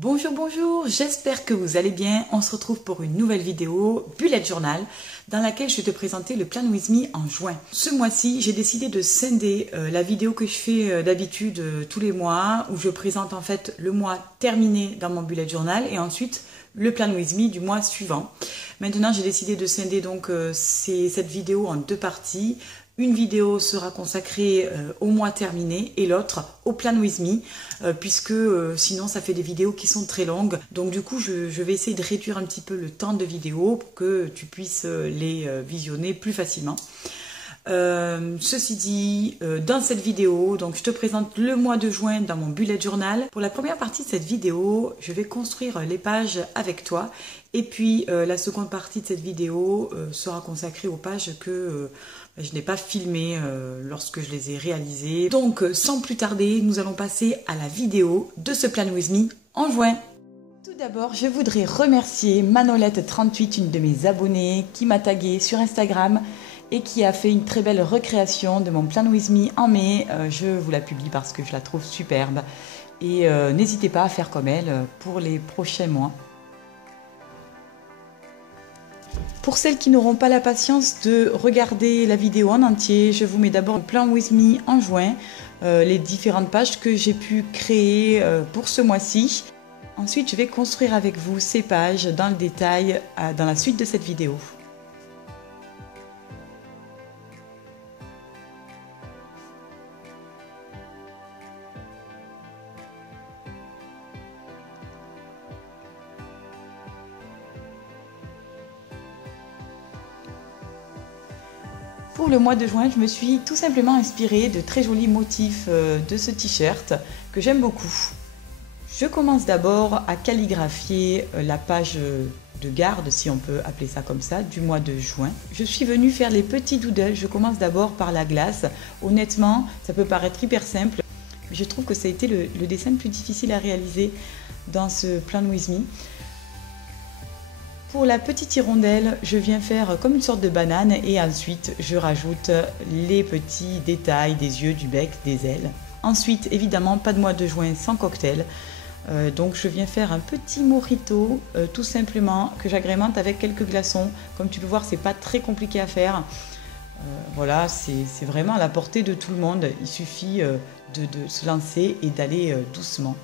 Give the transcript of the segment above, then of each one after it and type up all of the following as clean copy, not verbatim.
Bonjour, bonjour, j'espère que vous allez bien. On se retrouve pour une nouvelle vidéo Bullet Journal dans laquelle je vais te présenter le Plan With Me en juin. Ce mois-ci, j'ai décidé de scinder la vidéo que je fais d'habitude tous les mois où je présente en fait le mois terminé dans mon Bullet Journal et ensuite le Plan With Me du mois suivant. Maintenant, j'ai décidé de scinder donc cette vidéo en deux parties. Une vidéo sera consacrée au mois terminé et l'autre au Plan With Me, puisque sinon ça fait des vidéos qui sont très longues. Donc du coup, je vais essayer de réduire un petit peu le temps de vidéo pour que tu puisses les visionner plus facilement. Ceci dit, dans cette vidéo, donc je te présente le mois de juin dans mon bullet journal. Pour la première partie de cette vidéo, je vais construire les pages avec toi. Et puis la seconde partie de cette vidéo sera consacrée aux pages que je n'ai pas filmées lorsque je les ai réalisées. Donc sans plus tarder, nous allons passer à la vidéo de ce Plan With Me en juin. Tout d'abord, je voudrais remercier Manolette38, une de mes abonnées, qui m'a taguée sur Instagram et qui a fait une très belle recréation de mon Plan With Me en mai. Je vous la publie parce que je la trouve superbe. Et n'hésitez pas à faire comme elle pour les prochains mois. Pour celles qui n'auront pas la patience de regarder la vidéo en entier, je vous mets d'abord le Plan With Me en juin, les différentes pages que j'ai pu créer pour ce mois-ci. Ensuite, je vais construire avec vous ces pages dans le détail dans la suite de cette vidéo. Pour le mois de juin, je me suis tout simplement inspirée de très jolis motifs de ce t-shirt que j'aime beaucoup. Je commence d'abord à calligraphier la page de garde, si on peut appeler ça comme ça, du mois de juin. Je suis venue faire les petits doodles. Je commence d'abord par la glace. Honnêtement, ça peut paraître hyper simple, mais je trouve que ça a été le dessin le plus difficile à réaliser dans ce Plan With Me. Pour la petite hirondelle, je viens faire comme une sorte de banane et ensuite je rajoute les petits détails des yeux, du bec, des ailes. Ensuite, évidemment, pas de mois de juin sans cocktail. Donc je viens faire un petit mojito tout simplement que j'agrémente avec quelques glaçons. Comme tu peux voir, c'est pas très compliqué à faire. Voilà, c'est vraiment à la portée de tout le monde. Il suffit de se lancer et d'aller doucement.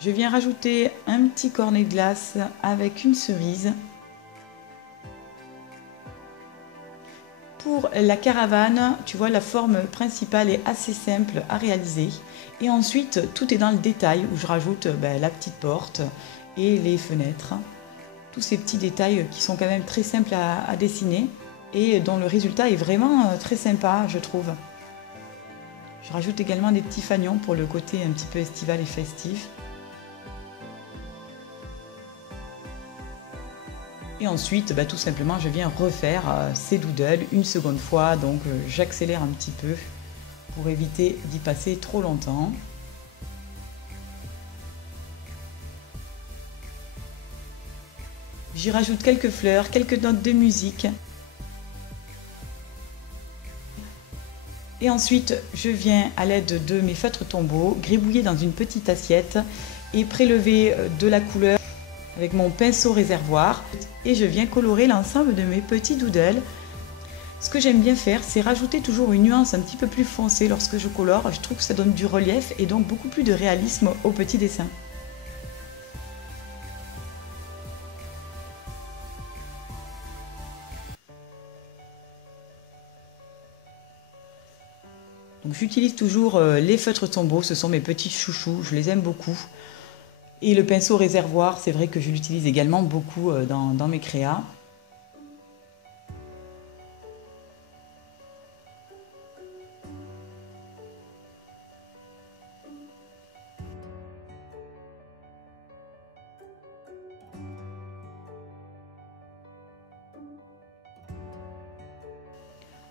Je viens rajouter un petit cornet de glace avec une cerise. Pour la caravane, tu vois, la forme principale est assez simple à réaliser. Et ensuite, tout est dans le détail où je rajoute la petite porte et les fenêtres. Tous ces petits détails qui sont quand même très simples à dessiner et dont le résultat est vraiment très sympa, je trouve. Je rajoute également des petits fanions pour le côté un petit peu estival et festif. Et ensuite, tout simplement, je viens refaire ces doodles une seconde fois. Donc, j'accélère un petit peu pour éviter d'y passer trop longtemps. J'y rajoute quelques fleurs, quelques notes de musique. Et ensuite, je viens à l'aide de mes feutres tombeaux gribouiller dans une petite assiette et prélever de la couleur avec mon pinceau réservoir et je viens colorer l'ensemble de mes petits doodles. Ce que j'aime bien faire, c'est rajouter toujours une nuance un petit peu plus foncée lorsque je colore. Je trouve que ça donne du relief et donc beaucoup plus de réalisme au petit dessin. Donc j'utilise toujours les feutres tombeaux, ce sont mes petits chouchous, je les aime beaucoup. Et le pinceau réservoir, c'est vrai que je l'utilise également beaucoup dans mes créas.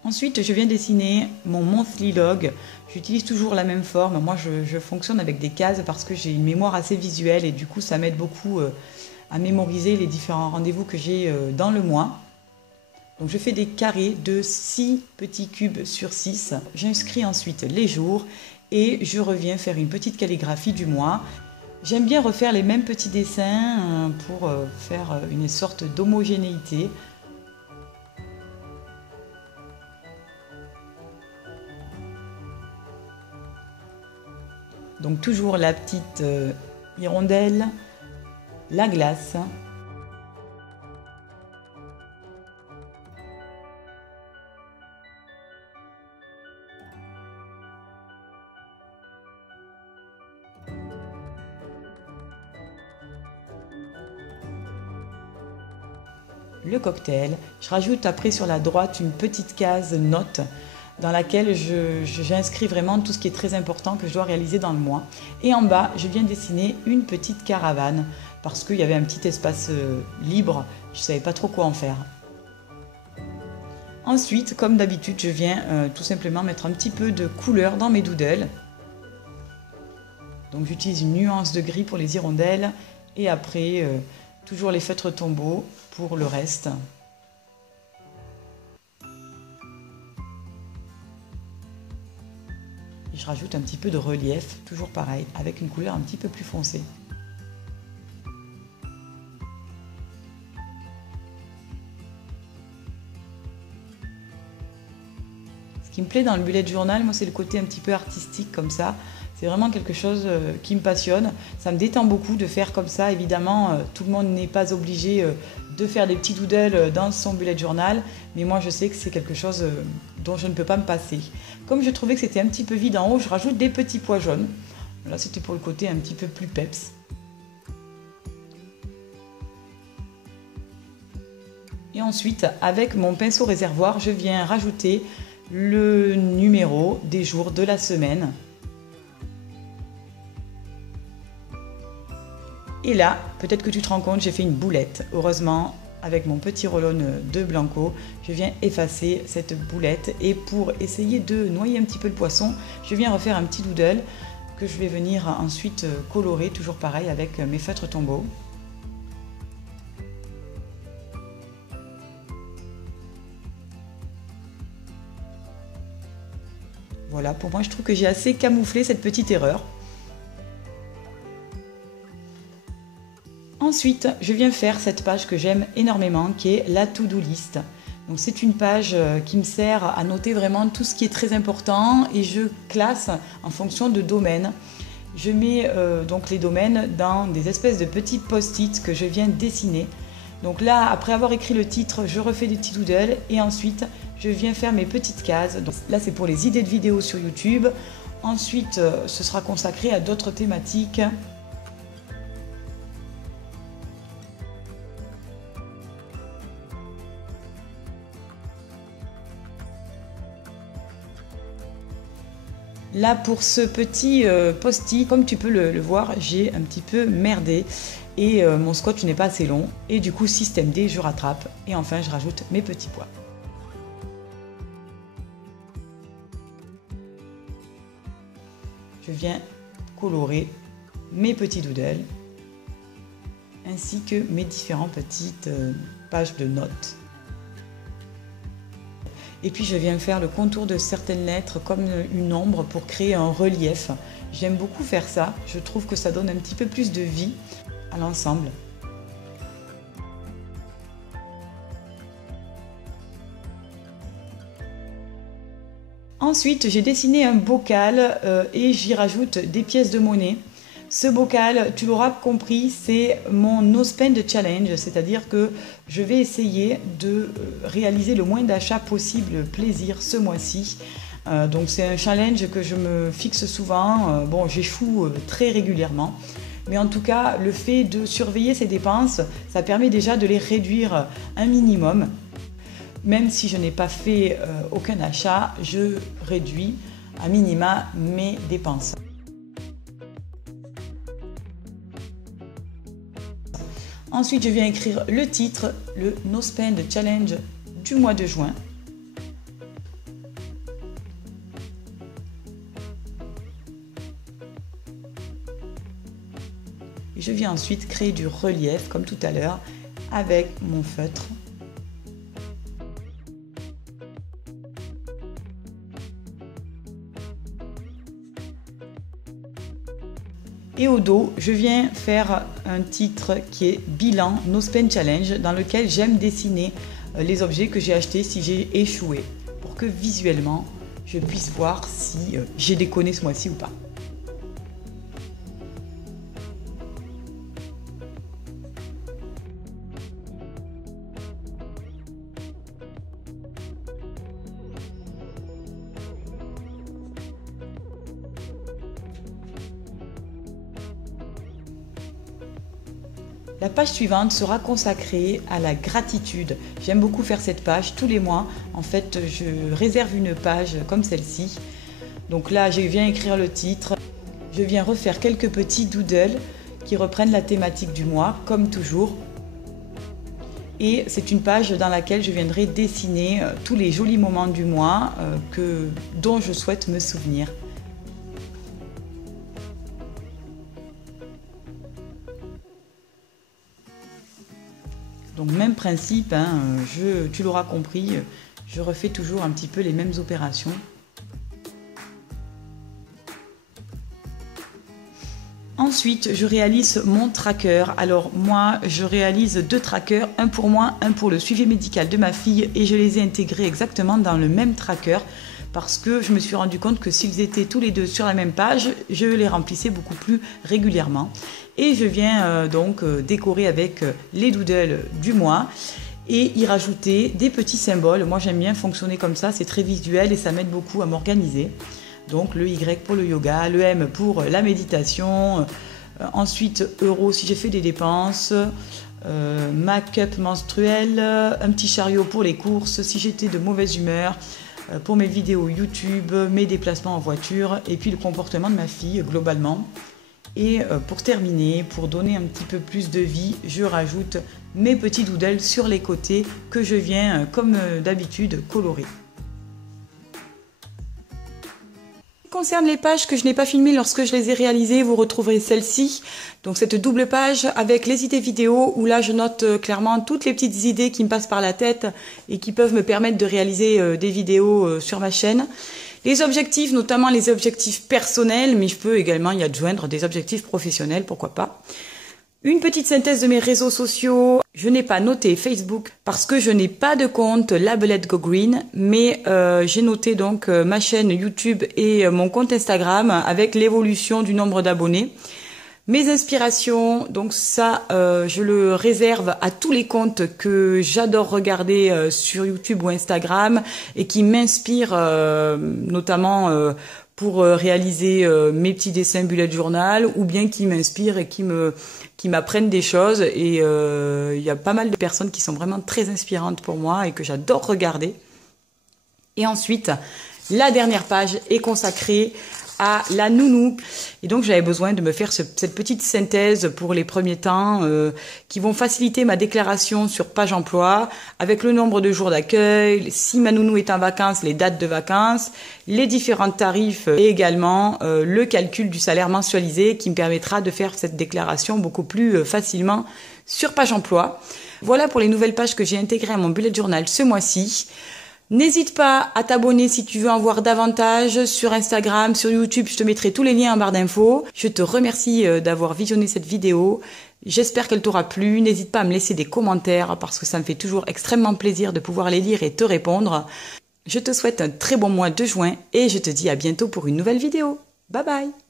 Ensuite, je viens dessiner mon monthly log. J'utilise toujours la même forme. Moi, je fonctionne avec des cases parce que j'ai une mémoire assez visuelle et du coup, ça m'aide beaucoup à mémoriser les différents rendez-vous que j'ai dans le mois. Donc je fais des carrés de 6 petits cubes sur 6. J'inscris ensuite les jours et je reviens faire une petite calligraphie du mois. J'aime bien refaire les mêmes petits dessins pour faire une sorte d'homogénéité. Donc toujours la petite hirondelle, la glace. Le cocktail. Je rajoute après sur la droite une petite case notes dans laquelle j'inscris vraiment tout ce qui est très important que je dois réaliser dans le mois. Et en bas, je viens dessiner une petite caravane parce qu'il y avait un petit espace libre, je ne savais pas trop quoi en faire. Ensuite, comme d'habitude, je viens tout simplement mettre un petit peu de couleur dans mes doodles. Donc j'utilise une nuance de gris pour les hirondelles et après toujours les feutres tombeaux pour le reste. Et je rajoute un petit peu de relief, toujours pareil, avec une couleur un petit peu plus foncée. Ce qui me plaît dans le bullet journal, moi, c'est le côté un petit peu artistique comme ça. C'est vraiment quelque chose qui me passionne. Ça me détend beaucoup de faire comme ça. Évidemment, tout le monde n'est pas obligé de faire des petits doodles dans son bullet journal. Mais moi, je sais que c'est quelque chose dont je ne peux pas me passer. Comme je trouvais que c'était un petit peu vide en haut, je rajoute des petits pois jaunes. Là, c'était pour le côté un petit peu plus peps. Et ensuite, avec mon pinceau réservoir, je viens rajouter le numéro des jours de la semaine. Et là, peut-être que tu te rends compte, j'ai fait une boulette. Heureusement, avec mon petit rollon de Blanco, je viens effacer cette boulette. Et pour essayer de noyer un petit peu le poisson, je viens refaire un petit doodle que je vais venir ensuite colorer, toujours pareil, avec mes feutres tombeaux. Voilà, pour moi, je trouve que j'ai assez camouflé cette petite erreur. Ensuite, je viens faire cette page que j'aime énormément, qui est la to-do list. Donc c'est une page qui me sert à noter vraiment tout ce qui est très important et je classe en fonction de domaines. Je mets donc les domaines dans des espèces de petits post-it que je viens dessiner. Donc là, après avoir écrit le titre, je refais des petits doodles et ensuite je viens faire mes petites cases. Donc là, c'est pour les idées de vidéos sur YouTube. Ensuite, ce sera consacré à d'autres thématiques. Là, pour ce petit post-it, comme tu peux le voir, j'ai un petit peu merdé et mon scotch n'est pas assez long. Et du coup, système D, je rattrape. Et enfin, je rajoute mes petits pois. Je viens colorer mes petits doodles ainsi que mes différentes petites pages de notes. Et puis je viens faire le contour de certaines lettres comme une ombre pour créer un relief. J'aime beaucoup faire ça, je trouve que ça donne un petit peu plus de vie à l'ensemble. Ensuite, j'ai dessiné un bocal et j'y rajoute des pièces de monnaie. Ce bocal, tu l'auras compris, c'est mon No Spend Challenge, c'est-à-dire que je vais essayer de réaliser le moins d'achats possible plaisir ce mois-ci. Donc c'est un challenge que je me fixe souvent, bon j'échoue très régulièrement. Mais en tout cas, le fait de surveiller ses dépenses, ça permet déjà de les réduire un minimum. Même si je n'ai pas fait aucun achat, je réduis à minima mes dépenses. Ensuite, je viens écrire le titre, le No Spend Challenge du mois de juin. Et je viens ensuite créer du relief comme tout à l'heure avec mon feutre. Et au dos, je viens faire un titre qui est Bilan No Spend Challenge, dans lequel j'aime dessiner les objets que j'ai achetés si j'ai échoué, pour que visuellement je puisse voir si j'ai déconné ce mois-ci ou pas. La page suivante sera consacrée à la gratitude. J'aime beaucoup faire cette page tous les mois. En fait, je réserve une page comme celle-ci. Donc là, je viens écrire le titre. Je viens refaire quelques petits doodles qui reprennent la thématique du mois, comme toujours. Et c'est une page dans laquelle je viendrai dessiner tous les jolis moments du mois dont je souhaite me souvenir. Donc même principe, hein, tu l'auras compris, je refais toujours un petit peu les mêmes opérations. Ensuite, je réalise mon tracker. Alors moi, je réalise 2 trackers, un pour moi, un pour le suivi médical de ma fille, et je les ai intégrés exactement dans le même tracker parce que je me suis rendu compte que s'ils étaient tous les deux sur la même page, je les remplissais beaucoup plus régulièrement. Et je viens donc décorer avec les doodles du mois et y rajouter des petits symboles. Moi, j'aime bien fonctionner comme ça, c'est très visuel et ça m'aide beaucoup à m'organiser. Donc le Y pour le yoga, le M pour la méditation, ensuite euro si j'ai fait des dépenses, ma cup menstruelle, un petit chariot pour les courses si j'étais de mauvaise humeur, pour mes vidéos YouTube, mes déplacements en voiture et puis le comportement de ma fille globalement. Et pour terminer, pour donner un petit peu plus de vie, je rajoute mes petits doodles sur les côtés que je viens comme d'habitude colorer. Concerne les pages que je n'ai pas filmées lorsque je les ai réalisées, vous retrouverez celle-ci, donc cette double page avec les idées vidéo où là je note clairement toutes les petites idées qui me passent par la tête et qui peuvent me permettre de réaliser des vidéos sur ma chaîne. Les objectifs, notamment les objectifs personnels, mais je peux également y adjoindre des objectifs professionnels, pourquoi pas. Une petite synthèse de mes réseaux sociaux. Je n'ai pas noté Facebook parce que je n'ai pas de compte Labelette Go Green, mais j'ai noté donc ma chaîne YouTube et mon compte Instagram avec l'évolution du nombre d'abonnés. Mes inspirations, donc ça, je le réserve à tous les comptes que j'adore regarder sur YouTube ou Instagram et qui m'inspirent notamment pour réaliser mes petits dessins bullet journal ou bien qui m'inspirent et qui m'apprennent des choses. Et il y a pas mal de personnes qui sont vraiment très inspirantes pour moi et que j'adore regarder. Et ensuite, la dernière page est consacrée à la nounou. Et donc j'avais besoin de me faire cette petite synthèse pour les premiers temps qui vont faciliter ma déclaration sur page emploi avec le nombre de jours d'accueil, si ma nounou est en vacances, les dates de vacances, les différents tarifs et également le calcul du salaire mensualisé qui me permettra de faire cette déclaration beaucoup plus facilement sur page emploi. Voilà pour les nouvelles pages que j'ai intégrées à mon bullet journal ce mois-ci. N'hésite pas à t'abonner si tu veux en voir davantage sur Instagram, sur YouTube, je te mettrai tous les liens en barre d'infos. Je te remercie d'avoir visionné cette vidéo. J'espère qu'elle t'aura plu. N'hésite pas à me laisser des commentaires parce que ça me fait toujours extrêmement plaisir de pouvoir les lire et te répondre. Je te souhaite un très bon mois de juin et je te dis à bientôt pour une nouvelle vidéo. Bye bye!